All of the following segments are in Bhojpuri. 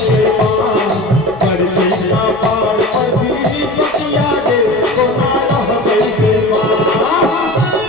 के मां परिचय का पार पर भी पतिया दे कोना रह गई के मां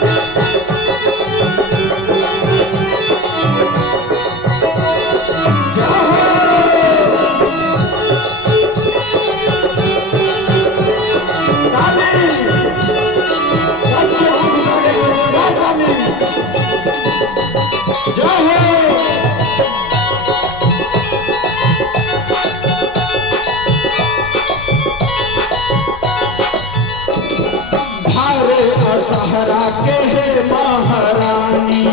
सहारा के है महारानी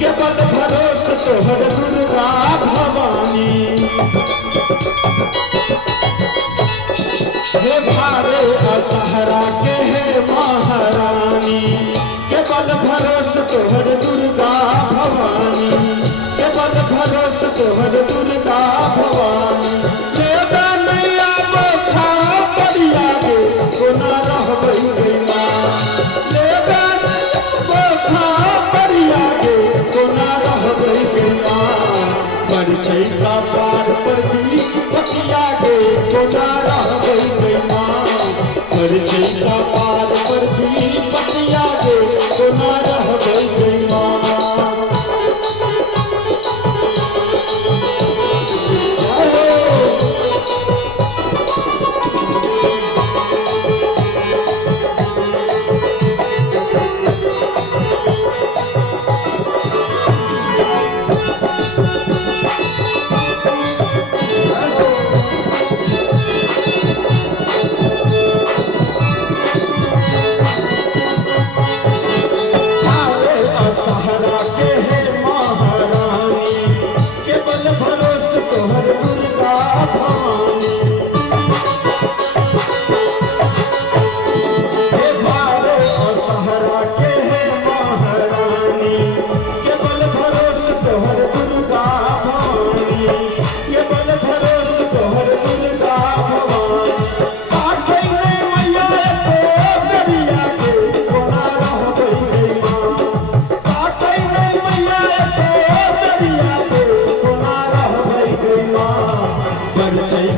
केवल भरोस तोहर दुर्गा भवानी हे भारे असहरा के है महारानी केवल भरोस तोहर दुर्गा भवानी केवल भरोस तोहर दुर्गा भवानी लेबा नैया बोखा बढ़िया गे कोना रह गई परिचय का पार पर भी पतिया गे कोना रह गई मां परिचय का पार पर भी पतिया गे कोना रह गई मां परिचय